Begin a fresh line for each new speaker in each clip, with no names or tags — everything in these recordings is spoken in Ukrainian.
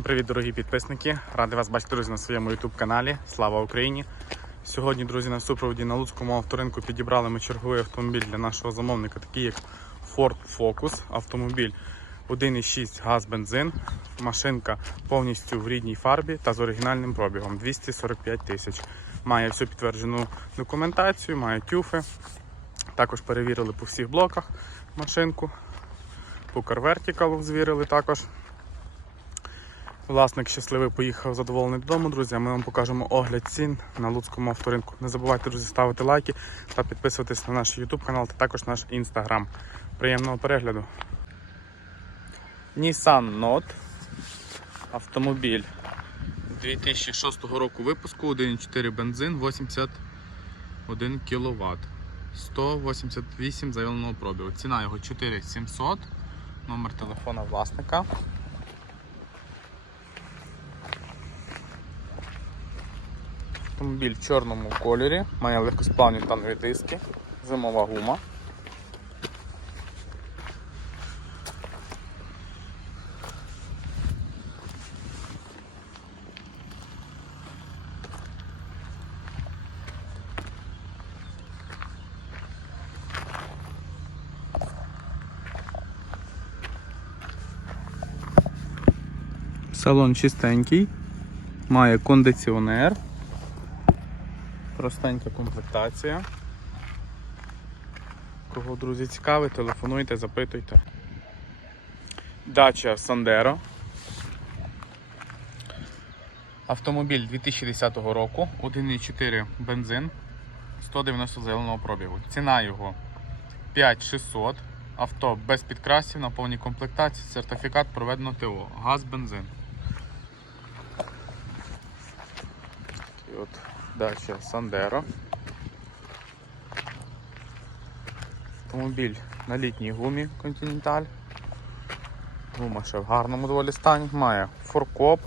Всім привіт, дорогі підписники! Радий вас бачити, друзі, на своєму YouTube каналі. Слава Україні! Сьогодні, друзі, на супроводі на Луцькому авторинку підібрали ми черговий автомобіль для нашого замовника, такий як Ford Focus. Автомобіль 1,6 газ бензин. Машинка повністю в рідній фарбі та з оригінальним пробігом 245 тисяч. Має всю підтверджену документацію, має тюфи. Також перевірили по всіх блоках машинку. По Car звірили також. Власник щасливий поїхав задоволений додому, друзі. Ми вам покажемо огляд цін на Луцькому авторинку. Не забувайте, друзі, ставити лайки та підписуватись на наш YouTube канал та також наш Instagram. Приємного перегляду. Nissan Note. Автомобіль 2006 року випуску, 1,4 бензин, 81 кВт. 188 заявленого пробігу. Ціна його 4700. Номер телефона власника. Автомобіль в чорному кольорі, має легкосплавні танові диски, зимова гума. Салон чистенький, має кондиціонер. Простенька комплектація. Кого, друзі, цікавить, телефонуйте, запитуйте. Дача Сандеро. Автомобіль 2010 року, 1,4 бензин, 190 зеленого пробігу. Ціна його 5600. Авто без підкрасів на повній комплектації, сертифікат проведено ТО. Газ, бензин. І от Дача Сандеро. Автомобіль на літній гумі Continental. Гума ще в гарному доволі стані. Має форкоп.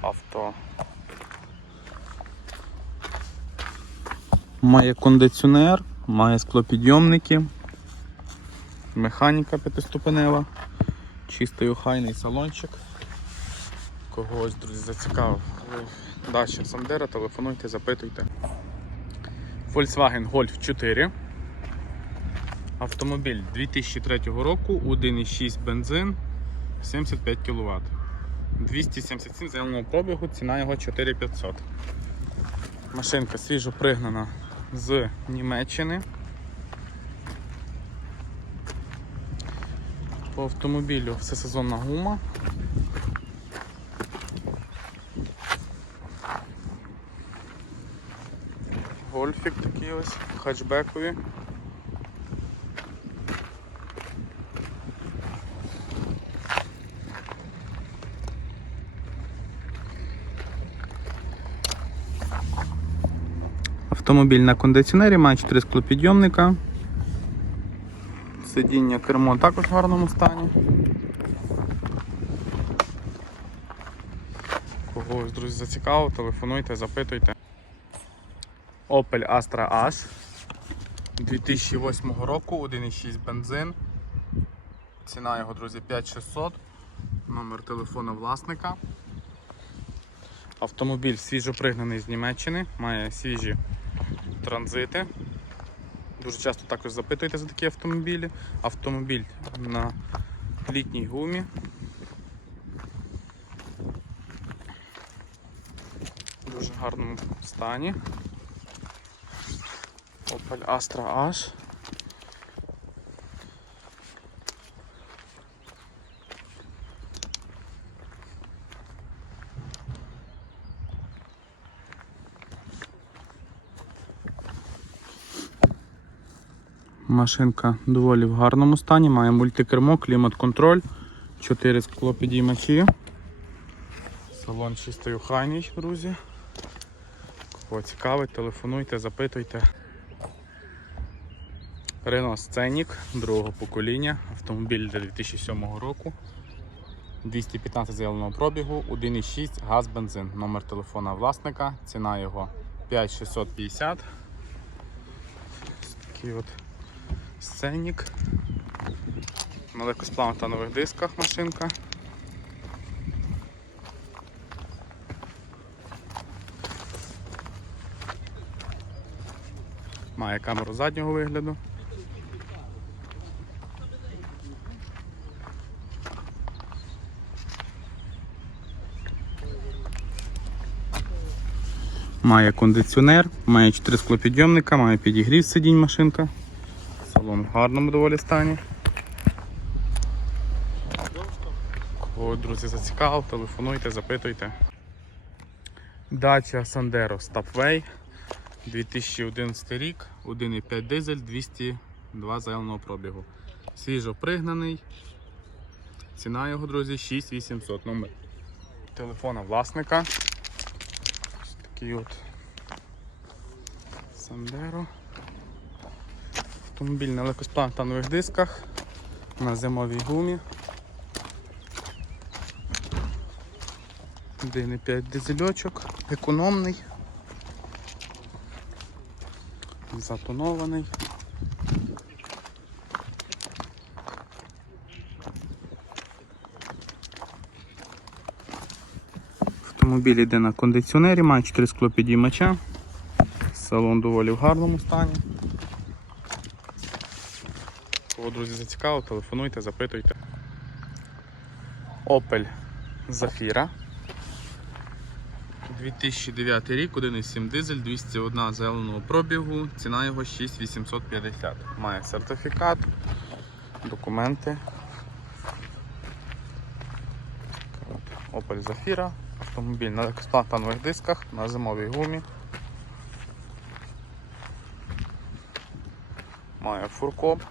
Авто. Має кондиціонер, має склопідйомники, механіка п'ятиступенева, чистий охайний салончик. Когось, друзі, зацікавив. Дача Сандера, телефонуйте, запитуйте. Volkswagen Golf 4. Автомобіль 2003 року, 1,6 бензин, 75 кВт. 277 заявленого пробігу, ціна його 4500. Машинка свіжо пригнана з Німеччини. По автомобілю всесезонна гума. Гольфік такий ось, хатчбекові. Автомобіль на кондиціонері має 4 склопідйомника. Сидіння кермо також в гарному стані. Когось, друзі, зацікавив, телефонуйте, запитуйте. Opel Astra H 2008 року, 1,6 бензин. Ціна його, друзі, 5600. Номер телефону власника. Автомобіль свіжопригнаний з Німеччини, має свіжі транзити. Дуже часто також запитуєте за такі автомобілі. Автомобіль на літній гумі. Дуже гарному стані. Opel Astra H. Машинка доволі в гарному стані, має мультикермо, клімат-контроль, 4 склопідіймачі. Салон чистий охайний, друзі. Кого цікавить, телефонуйте, запитуйте. Renault Scenic другого покоління, автомобіль для 2007 року. 215 заявленого пробігу, 1,6 газ бензин. Номер телефона власника, ціна його 5650. Такий от сценік. На легкосплавних та нових дисках машинка. Має камеру заднього вигляду. Має кондиціонер, має 4 склопідйомника, має підігрів сидінь машинка. Салон в гарному доволі стані. Кого, друзі, зацікавив, телефонуйте, запитуйте. Дача Sandero Stopway 2011 рік, 1,5 дизель, 202 заявленого пробігу. Свіжо пригнаний. Ціна його, друзі, 6800 номер телефона власника. Ось такий от Sandero. Автомобіль на легкосплавних дисках, на зимовій гумі. 1,5 дизельочок, економний, затонований. Автомобіль йде на кондиціонері, має 4 склопідіймача. Салон доволі в гарному стані. Кого, друзі, зацікавило, телефонуйте, запитуйте. Opel Zafira. 2009 рік, 1,7 дизель, 201 зеленого пробігу, ціна його 6850. Має сертифікат, документи. Opel Zafira. Автомобіль на експлуатанових дисках, на зимовій гумі. Має фуркоп.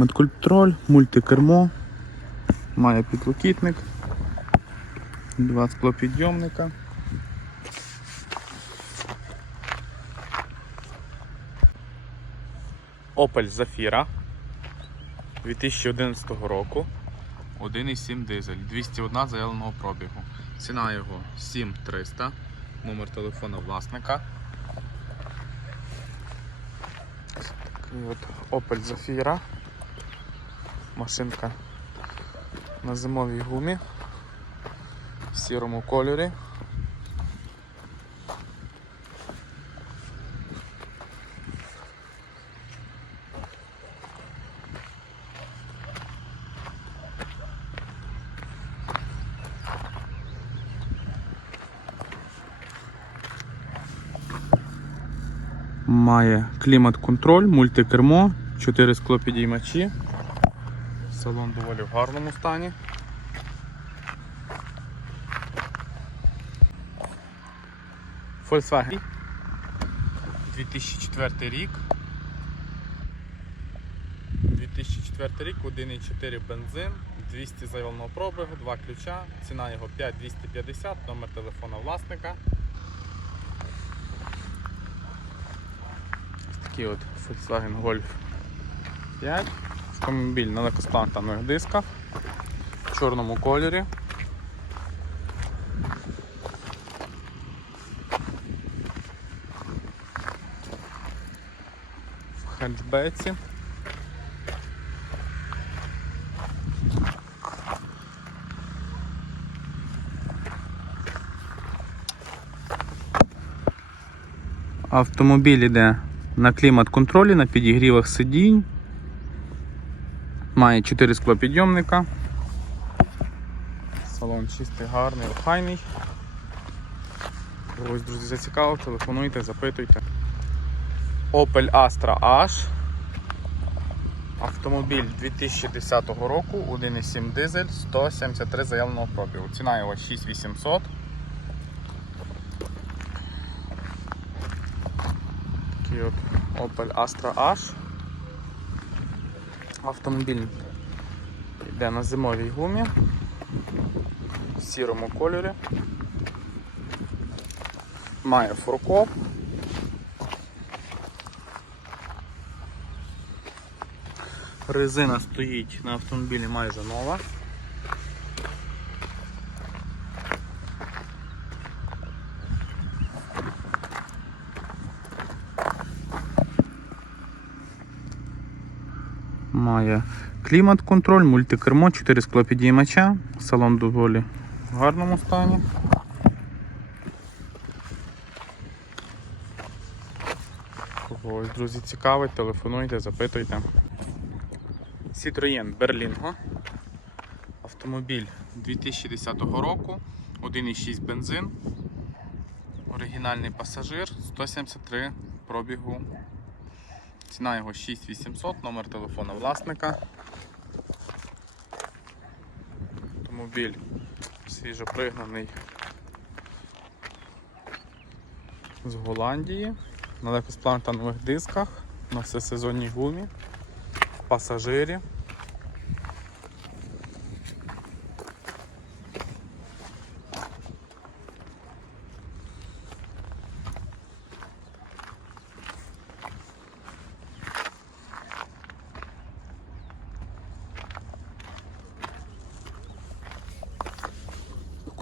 Клімат-контроль, мультикермо, має підлокітник, два склопідйомника. Opel Zafira 2011 року. 1,7 дизель, 201 заявленого пробігу. Ціна його 7300, номер телефона власника. Такий от Opel Zafira. Машинка на зимовій гумі в сірому кольорі. Має клімат-контроль, мультикермо, 4 склопідіймачі. Салон доволі в гарному стані. Volkswagen 2004 рік. 2004 рік, 1,4 бензин, 200 заявленого пробігу, 2 ключа, ціна його 5250, номер телефона власника. Ось такий от Volkswagen Golf 5. Автомобіль на легкосплантаних дисках в чорному кольорі. В хетчбеці. Автомобіль іде на клімат-контролі, на підігрівах сидінь. Має 4 склопідйомника. Салон чистий, гарний, охайний. Ось, друзі, зацікавив, телефонуйте, запитуйте. Opel Astra H. Автомобіль 2010 року, 1,7 дизель, 173 заявленого пробігу. Ціна його 6800. Такий от Opel Astra H. Автомобіль йде на зимовій гумі в сірому кольорі. Має фуркоп. Резина стоїть на автомобілі майже нова. Має клімат-контроль, мультикермо, 4 склопідіймача, салон доволі в гарному стані. Когось, друзі, цікавить, телефонуйте, запитуйте. Citroën Berlingo. Автомобіль 2010 року, 1,6 бензин. Оригінальний пасажир, 173 пробігу. Ціна його 6800, номер телефона власника. Автомобіль свіжопригнаний з Голландії на легкосплантанових дисках, на всесезонній гумі, пасажирі.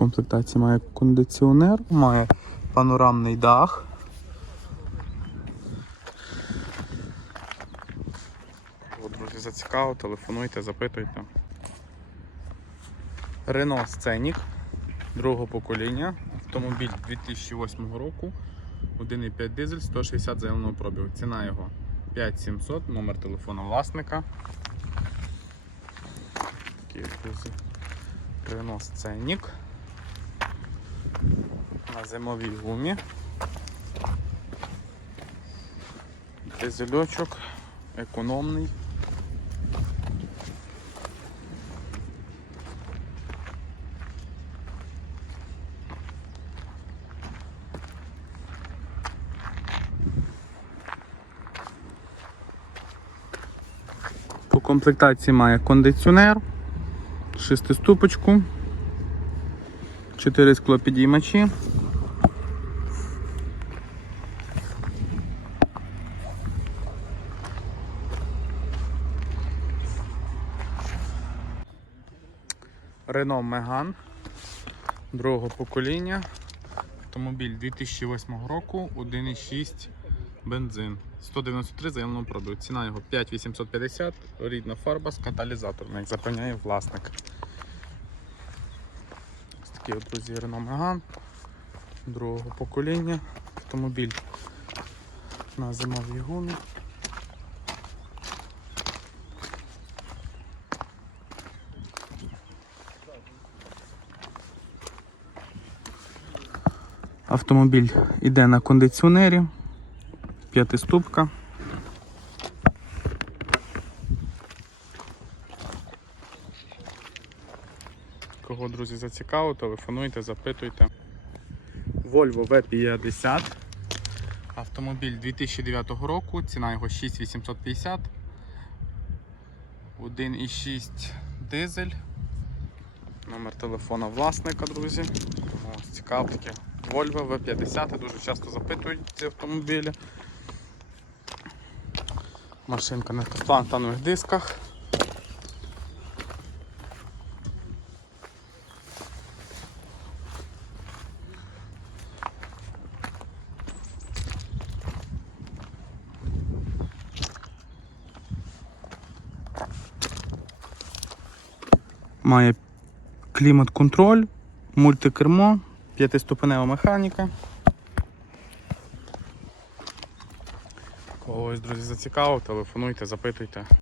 Комплектації має кондиціонер, має панорамний дах. Друзі, зацікаво, телефонуйте, запитуйте. Renault Scenic другого покоління. Автомобіль 2008 року. 1,5 дизель, 160 заявленого пробігу. Ціна його 5700, номер телефону власника. Такий, друзі. Renault Scenic. На зимовій гумі. Дизельочок економний. По комплектації має кондиціонер, шестиступочку, 4 склопідіймачі. Renault Megane другого покоління. Автомобіль 2008 року, 1,6 бензин. 193 заявленого пробігу. Ціна його 5850, рідна фарба з каталізатором, як запевняє власник. Ось такий от, друзі, Renault Megane другого покоління. Автомобіль на зимовій гумі. Автомобіль йде на кондиціонері, п'ятиступка. Кого, друзі, зацікаво, телефонуйте, запитуйте. Volvo V50. Автомобіль 2009 року, ціна його 6850. 1,6 дизель. Номер телефона власника, друзі. Ось цікаво таке. Volvo V50 дуже часто запитують ці автомобілі. Машинка на плантанових дисках. Має клімат-контроль, мультикермо, п'ятиступенева механіка. Когось, друзі, зацікавив, телефонуйте, запитуйте.